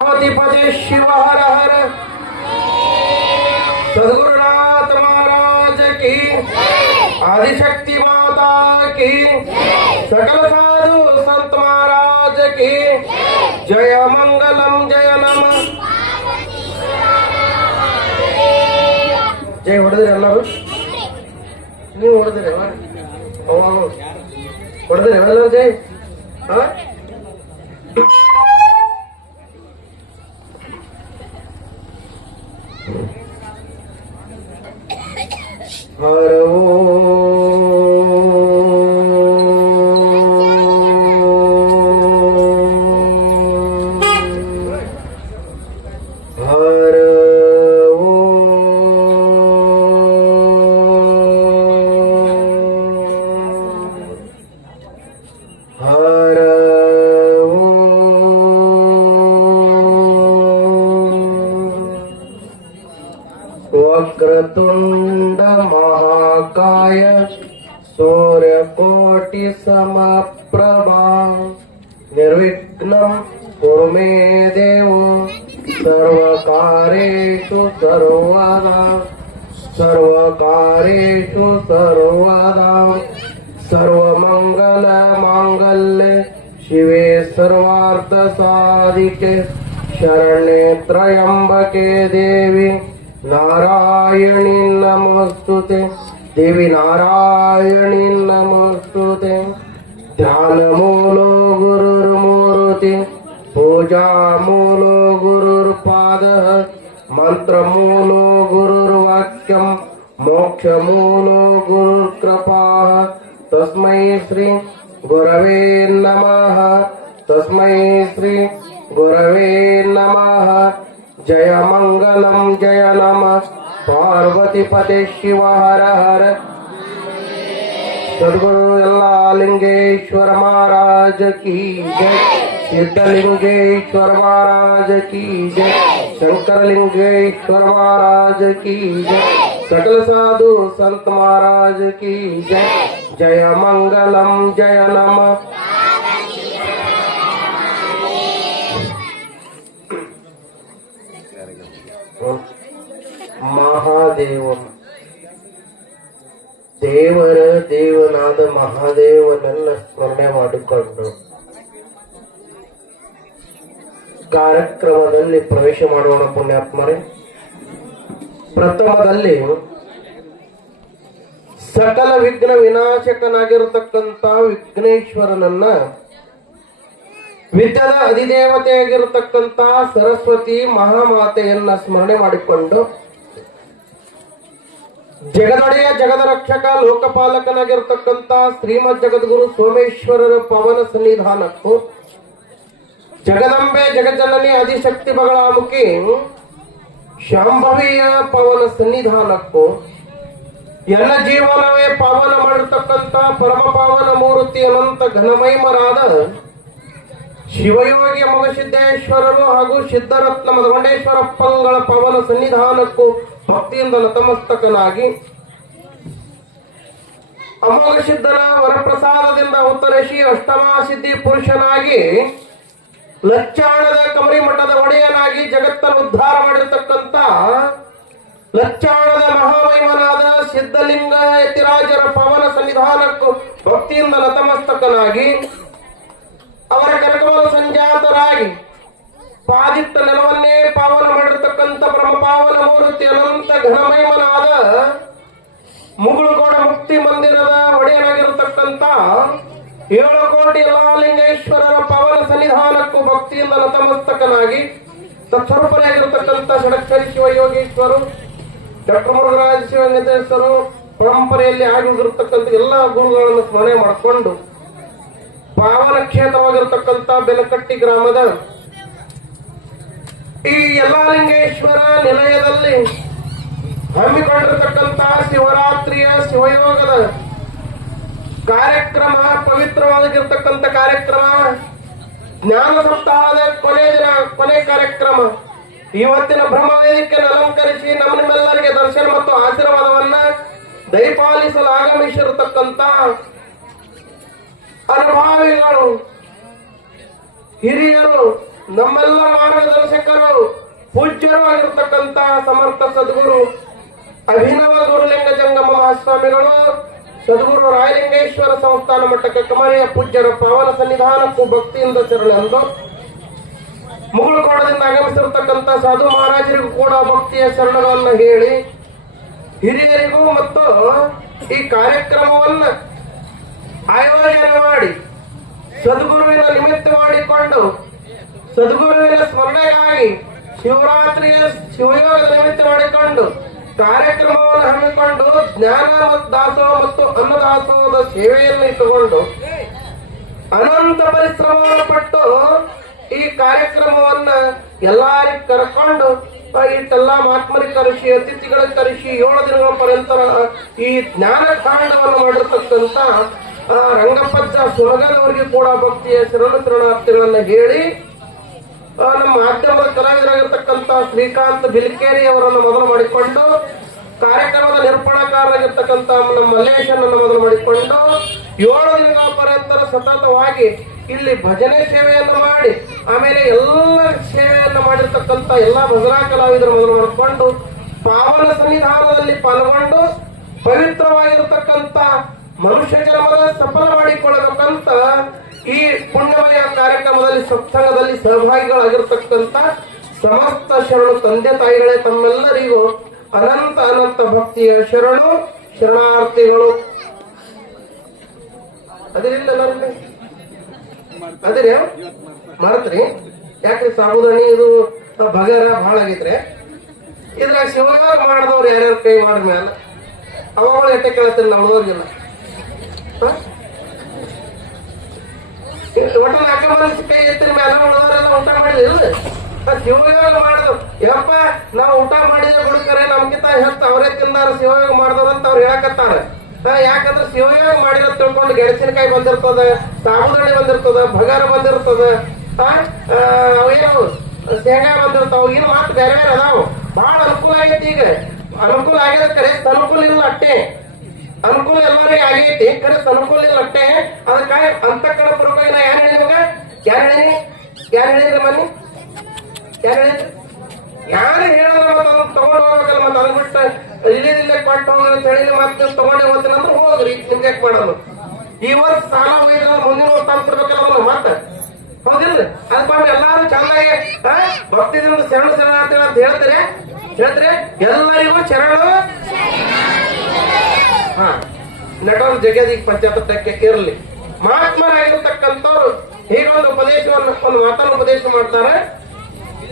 पति शिव हर हर। सद्गुरुनाथ महाराज की, आदिशक्ति माता की, सकल साधु संत महाराज की जय मंगलम जय नम। जय ಹೊಡೆದ್ರಿ ಎಲ್ಲರೂ? ನೀವು ಹೊಡೆದ್ರಿ? ಹೊಡೆದ್ರಿ ಎಲ್ಲರೂ ಜೈ? हर वक्रतुंड महाकाय सूर्यकोटि समप्रभा निर्विघ्नं कुरु मे देव सर्वकार्येषु सर्वदा सर्वमंगल मांगल्ये शिवे सर्वार्थ साधिके शरण्ये त्र्यंबके देवी नारायणी नमोस्तुते। देवी नारायणी नमोस्तुते। ध्यान मूलो गुरुर्मूर्ति पूजा मूलो गुरुर्पाद मंत्र मूलो गुरुर्वाक्यम मोक्ष मूलो गुरुर्कृपा। तस्मै श्री गुरवे नमः। तस्मै श्री गुरवे नमः। जय मंगलम जय नम। पार्वती पते शिव हर हर। सद्गुरु लिंगेश्वर महाराज की जय। सिद्धलिंगेश्वर महाराज की जय। शंकर लिंगेश्वर महाराज की जय। सकल साधु संत महाराज की जय। जय मंगलम जय नम। ಮಹಾದೇವ ದೇವರ ದೇವನಾದ ಮಹಾದೇವನನ್ನ ಸ್ಮರಣೆ ಮಾಡಿಕೊಂಡು ಕಾರ್ಯಕ್ರಮದಲ್ಲಿ ಪ್ರವೇಶ ಮಾಡೋಣ ಪುಣ್ಯಾತ್ಮರೇ. ಪ್ರಥಮದಲ್ಲಿ ಸಕಲ ವಿಘ್ನ ವಿನಾಶಕನಾಗಿರತಕ್ಕಂತ ವಿಘ್ನೇಶ್ವರನನ್ನ, ವಿದ್ಯದ ಅಧಿದೇವತೆಯಾಗಿರತಕ್ಕಂತ ಸರಸ್ವತಿ ಮಹಾಮಾತೆಯನ್ನ ಸ್ಮರಣೆ ಮಾಡಿಕೊಂಡು ಜಗದೊಡೆಯ ಜಗದ ರಕ್ಷಕ ಲೋಕಪಾಲಕನಾಗಿರತಕ್ಕಂತ ಶ್ರೀಮದ್ ಜಗದ್ಗುರು ಸೋಮೇಶ್ವರರ ಪವನ ಸನ್ನಿಧಾನಕ್ಕೂ, ಜಗದಂಬೆ ಜಗಜ್ಜನನಿ ಆದಿಶಕ್ತಿ ಬಗಳಾಮುಖಿ ಶಾಂಭವಿಯ ಪವನ ಸನ್ನಿಧಾನಕ್ಕೂ, ಎಲ್ಲ ಜೀವನವೇ ಪಾವನ ಮಾಡಿರ್ತಕ್ಕಂತ ಪರಮ ಪಾವನ ಮೂರ್ತಿ ಅನಂತ ಘನಮೈಮರಾದ ಶಿವಯೋಗಿ ಮಗಸಿದ್ದೇಶ್ವರರು ಹಾಗೂ ಸಿದ್ಧರತ್ನ ಮಧುಗೊಂಡೇಶ್ವರಪ್ಪಂಗಳ ಪವನ ಸನ್ನಿಧಾನಕ್ಕೂ ಭಕ್ತಿಯಿಂದ ನತಮಸ್ತಕನಾಗಿ ಅಮೋಘ ಸಿದ್ಧನ ವರಪ್ರಸಾದದಿಂದ ಉತ್ತರಿಸಿ ಅಷ್ಟಮಾ ಸಿದ್ಧಿ ಪುರುಷನಾಗಿ ಲಚ್ಚಾಣದ ಕಮರಿ ಮಠದ ಒಡೆಯನಾಗಿ ಜಗತ್ತನ್ನು ಉದ್ಧಾರ ಮಾಡಿರ್ತಕ್ಕಂಥ ಲಚ್ಚಾಣದ ಮಹಾಮಹಿಮನಾದ ಸಿದ್ಧಲಿಂಗ ಯತಿರಾಜರ ಪವನ ಸನ್ನಿಧಾನಕ್ಕೂ ಭಕ್ತಿಯಿಂದ ನತಮಸ್ತಕನಾಗಿ ಅವರ ಕರಕಮಲ ಸಂಜಾತರಾಗಿ ಪಾದಿತ್ತ ನೆಲವನ್ನೇ ಪಾವನ ಮಾಡಿರ್ತಕ್ಕಂಥ ಬ್ರಹ್ಮ ಪಾವನ ಮೂರ್ತಿ ಅನಂತ ಘನಮಯಮನಾದ ಮುಗುಳುಕೋಡ ಮುಕ್ತಿ ಮಂದಿರದ ಒಡೆಯನಾಗಿರತಕ್ಕಂಥ 7 ಕೋಟಿ ಲಿಂಗೇಶ್ವರರ ಪವನ ಸನ್ನಿಧಾನಕ್ಕೂ ಭಕ್ತಿಯಿಂದ ನತಮಸ್ತಕನಾಗಿ ಸತ್ಸ್ವರೂಪರಾಗಿರತಕ್ಕಂಥ ಷಡಕ್ಷರಿ ಶಿವಯೋಗೀಶ್ವರು ಡಾಕ್ಟರ್ ಮುರುಘರಾಜ ಶಿವಲಿಂಗೇಶ್ವರರು ಪರಂಪರೆಯಲ್ಲಿ ಆಗಿರತಕ್ಕಂಥ ಎಲ್ಲ ಗುರುಗಳನ್ನು ಸ್ಮರಣೆ ಮಾಡಿಕೊಂಡು ಪಾವನ ಕ್ಷೇತ್ರವಾಗಿರತಕ್ಕಂಥ ಬೆನಕಟ್ಟಿ ಗ್ರಾಮದ ಈ ಯಲ್ಲಾಲಿಂಗೇಶ್ವರ ನಿಲಯದಲ್ಲಿ ಹಮ್ಮಿಕೊಂಡಿರತಕ್ಕಂಥ ಶಿವರಾತ್ರಿಯ ಶಿವಯೋಗದ ಕಾರ್ಯಕ್ರಮ, ಪವಿತ್ರವಾಗಿರ್ತಕ್ಕಂಥ ಕಾರ್ಯಕ್ರಮ, ಜ್ಞಾನ ಸಪ್ತಾಹದ ಕೊನೆ ಕಾರ್ಯಕ್ರಮ. ಇವತ್ತಿನ ಬ್ರಹ್ಮವೇದಿಕೆಯನ್ನು ಅಲಂಕರಿಸಿ ನಮ್ಮೆಲ್ಲರಿಗೆ ದರ್ಶನ ಮತ್ತು ಆಶೀರ್ವಾದವನ್ನ ದಯಪಾಲಿಸಲು ಆಗಮಿಸಿರತಕ್ಕಂಥ ಅನುಭಾವಿಗಳು, ಹಿರಿಯರು, ನಮ್ಮೆಲ್ಲ ಮಾರ್ಗದರ್ಶಕ ಪೂಜ್ಯರು ಆಗಿರ್ತಕ್ಕಂತಹ ಸಮರ್ಥ ಸದ್ಗುರು ಅಭಿನವ ಗುರುಲಿಂಗ ಜಂಗಮ ಮಹಾಸ್ವಾಮಿಗಳು ಸದ್ಗುರು ರಾಯಲಿಂಗೇಶ್ವರ ಸಂಸ್ಥಾನ ಮಟ್ಟಕ್ಕೆ ಕಮರೆಯ ಪೂಜ್ಯರ ಪಾವನ ಸನ್ನಿಧಾನಕ್ಕೂ ಭಕ್ತಿಯಿಂದ ಶರಣೆಂದು ಮುಗುಳುಕೋಟದಿಂದ ಆಗಮಿಸಿರ್ತಕ್ಕಂಥ ಸಾಧು ಮಹಾರಾಜರಿಗೂ ಕೂಡ ಭಕ್ತಿಯ ಶರಣಗಳನ್ನು ಹೇಳಿ ಹಿರಿಯರಿಗೂ ಮತ್ತು ಈ ಕಾರ್ಯಕ್ರಮವನ್ನ ಆಯೋಜನೆ ಮಾಡಿ ಸದ್ಗುರುವಿನ ನಿಮಿತ್ತ ಮಾಡಿಕೊಂಡು ಸದ್ಗುರುವಿನ ಸ್ಮರಣೆಗಾಗಿ ಶಿವರಾತ್ರಿಯ ಶಿವಯೋಗದ ನಿಮಿತ್ತ ಮಾಡಿಕೊಂಡು ಕಾರ್ಯಕ್ರಮವನ್ನು ಹಮ್ಮಿಕೊಂಡು ಜ್ಞಾನ ದಾಸೋಹ ಮತ್ತು ಅನ್ನದಾಸೋಹದ ಸೇವೆಯನ್ನು ಇಟ್ಟುಕೊಂಡು ಅನಂತ ಪರಿಶ್ರಮವನ್ನು ಪಟ್ಟು ಈ ಕಾರ್ಯಕ್ರಮವನ್ನ ಎಲ್ಲರಿಗೂ ಕರ್ಕೊಂಡು ಇಟ್ಟೆಲ್ಲ ಮಹಾತ್ಮರಿಗೆ ಕರೆಸಿ ಅತಿಥಿಗಳಿಗೆ ಕರೆಸಿ 7 ದಿನಗಳ ಪರ್ಯಂತ ಈ ಜ್ಞಾನ ಕಾಂಡವನ್ನು ಮಾಡಿರ್ತಕ್ಕಂಥ ರಂಗಪ್ಪಜ್ಜ ಸುರಗದವರಿಗೆ ಕೂಡ ಭಕ್ತಿಯ ಶರಣಾರ್ಥಿಗಳನ್ನ ಹೇಳಿ ನಮ್ಮ ಮಾಧ್ಯಮದ ಕಲಾವಿದರಾಗಿರ್ತಕ್ಕಂಥ ಶ್ರೀಕಾಂತ್ ಬಿಲ್ಕೇರಿ ಅವರನ್ನು ಮೊದಲು ಮಾಡಿಕೊಂಡು ಕಾರ್ಯಕ್ರಮದ ನಿರೂಪಣಾಕಾರರಾಗಿರ್ತಕ್ಕಂಥ ನಮ್ಮ ಮಲ್ಲೇಶನನ್ನು ಮೊದಲು ಮಾಡಿಕೊಂಡು 7 ದಿನಗಳ ಪರ್ಯಂತ ಸತತವಾಗಿ ಇಲ್ಲಿ ಭಜನೆ ಸೇವೆಯನ್ನು ಮಾಡಿ ಆಮೇಲೆ ಎಲ್ಲ ಸೇವೆಯನ್ನು ಮಾಡಿರ್ತಕ್ಕಂಥ ಎಲ್ಲಾ ಭಜನಾ ಕಲಾವಿದರು ಮೊದಲು ಮಾಡಿಕೊಂಡು ಪಾವನ ಸನ್ನಿಧಾನದಲ್ಲಿ ಪಾಲ್ಗೊಂಡು ಪವಿತ್ರವಾಗಿರ್ತಕ್ಕಂಥ ಮನುಷ್ಯ ಜನ್ಮದ ಸಫಲ ಮಾಡಿಕೊಳ್ಳಬೇಕಂತ ಈ ಪುಣ್ಯಮಯ ಕಾರ್ಯಕ್ರಮದಲ್ಲಿ ಸತ್ಸಂಗದಲ್ಲಿ ಸಹಭಾಗಿಗಳಾಗಿರ್ತಕ್ಕಂಥ ಸಮಸ್ತ ಶರಣು ತಂದೆ ತಾಯಿಗಳೇ ತಮ್ಮೆಲ್ಲರಿಗೂ ಅನಂತ ಅನಂತ ಭಕ್ತಿಯ ಶರಣಾರ್ಥಿಗಳು. ಅದರಿಂದ ಅದೇ ಮರತ್ರಿ ಯಾಕ್ರಿ ಸಾಬುದಾಣಿ ಇದು ಬಗರ ಬಹಳ ಆಗೈತ್ರಿ. ಇದ್ರಾಗ ಶಿವಯೋಗ ಮಾಡಿದವ್ರು ಯಾರ್ಯಾರ ಕೈ ಮಾಡಿದ ಮೇಲೆ ಅವಾಗಳು ಎಟ್ಟೆ ಕೇಳತ್ತೀನಿ ನಾವು ಉಳಿದೋರ್ಗಿಲ್ಲ. ಒಟ್ಟ 4 ಮನಸ್ಸು ಕೈ ಎತ್ತಿನ ಮೇಲೆ ಉಳಿದವರೆಲ್ಲ ಊಟ ಮಾಡಿದಿಲ್ಲ. ಶಿವಯೋಗ ಮಾಡಿದ್ರು ಯಪ್ಪ ನಾವು ಊಟ ಮಾಡಿದ್ರೆ ಬಿಡ್ಕರೆ ನಮ್ಗಿಂತ ಹೆಚ್ಚು ಅವರೇ ತಿಂದಾರ ಶಿವಯೋಗ ಮಾಡಿದವ್ರು ಅಂತ ಅವ್ರು ಹೇಳಕತ್ತಾರ. ಯಾಕಂದ್ರೆ ಶಿವಯೋಗ ಮಾಡಿರೋ ತಿಳ್ಕೊಂಡು ಗೆಣಸಿನಕಾಯಿ ಬಂದಿರ್ತದ, ಸಾಬುದಾಣಿ ಬಂದಿರ್ತದ, ಭಗಾರ ಬಂದಿರ್ತದ, ಏನು ಶೇಂಗಾ ಬಂದಿರ್ತಾವ. ಇನ್ನು ಮಾತು ಬೇರೆ ಬೇರೆ ಅದಾವ. ಬಹಳ ಅನುಕೂಲ ಆಗೈತಿ. ಈಗ ಅನುಕೂಲ ಆಗ್ಯದ ಕರೆ ಅನುಕೂಲ ಇಲ್ಲ ಅಟ್ಟೆ. ಅನುಕೂಲ ಎಲ್ಲರಿಗೂ ಆಗೈತಿ ಕರೆ ಅನುಕೂಲ ಇಲ್ಲ ಅಟ್ಟೆ. ಅದಕ್ಕಾಗಿ ಅಂತಕ್ಕನ ಪರವಾಗಿ ನಾ ಯಾರು ಹೇಳಿ ನಿಮಗ ಯಾರು ಹೇಳಿದ್ರಿ ಮನಿ ಯಾರು ಹೇಳಿದ್ರೆ ಮತ್ತೆ ಅದನ್ನ ತಗೊಂಡು ಹೋಗ್ಬೇಕಲ್ಲ. ಮತ್ತೆ ಅದನ್ನ ಬಿಟ್ಟು ಇಲ್ಲಿಂದ ಕೊಟ್ಟು ಹೋಗಿ ಅಂತ ಹೇಳಿ ಮತ್ತೆ ತಗೊಂಡೇ ಹೋಗ್ತೀನಿ ಅಂದ್ರೆ ಹೋಗ್ರಿ. ನಿಮ್ಗೆ ಯಾಕೆ ಮಾಡೋದು? ಈ ವರ್ಷ ಸಾಲ ಹೋಗಿದ್ರೆ ಮುಂದಿನ ವರ್ಷ ತಂದು ಕೊಡ್ಬೇಕಲ್ಲ ನಾವು ಮತ್ತೆ. ಹೌದಿಲ್ಲ? ಅದಕ್ಕೆ ಎಲ್ಲಾರು ಚೆನ್ನಾಗಿ ಭಕ್ತಿದಿಂದ ಶರಣಾರ್ಥಿಗಳು ಅಂತ ಹೇಳ್ತಾರೆ. ಎಲ್ಲರಿಗೂ ಶರಣು. ನಟವರು ಜಗದಿಗೆ ಪಂಚಾಯತಕ್ಕೆ ಇರಲಿ. ಮಹಾತ್ಮರಾಗಿರ್ತಕ್ಕಂಥವ್ರು ಹೀಗೊಂದು ಉಪದೇಶವನ್ನು ಒಂದು ಮಾತನ್ನು ಉಪದೇಶ ಮಾಡ್ತಾರೆ.